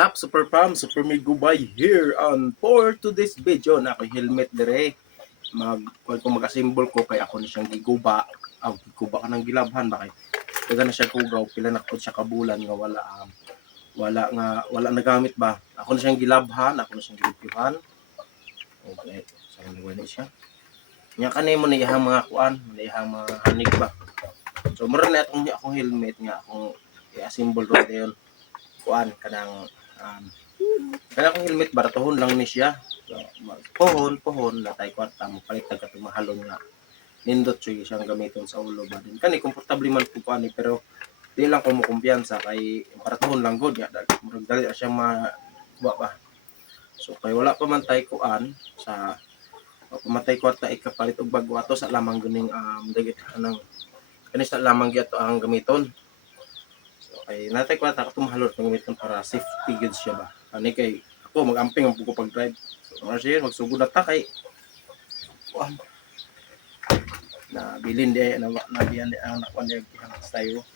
up, Super Pam? Super Migubay here on for today's video na ako helmet dire. Kung mag-assemble ko kay ako na siyang giguba. Giguba ka ng gilabhan ba kay daga na siya kugaw pila na ko siya kabulan nga wala nagamit ba. Ako na siyang gilabhan, ako na siyang gilibyuhan. Okay, so wala siya. Nya kanay mo na ihang mga kuan, na ihang mga hanig ba. So mura na akong helmet nga akong i-assemble ro dayon. Kuan kanang kung helmet baratohon lang ni siya. So, pohon natay kwarta mo palit ka tumahalon nga nindot siya siyang gamiton sa ulo ba din kani komportable man po ani pero di lang ko mo kumpiyansa kay baratohon lang gud ya murag dali siya ba. So kay wala pa man tay kuan sa pamatay kwarta ikapalit og bago ato sa lamang guning dagit anang kani sa lamang gyud ang gamiton. Ay natay ko ata tumahalor pang gamiton para safety good siya ba. Ani kay ako magamping ang pugo pag-drive. So siya magsugod na ta kay kuan na bilin di na biyan di ang nakuan di tayo.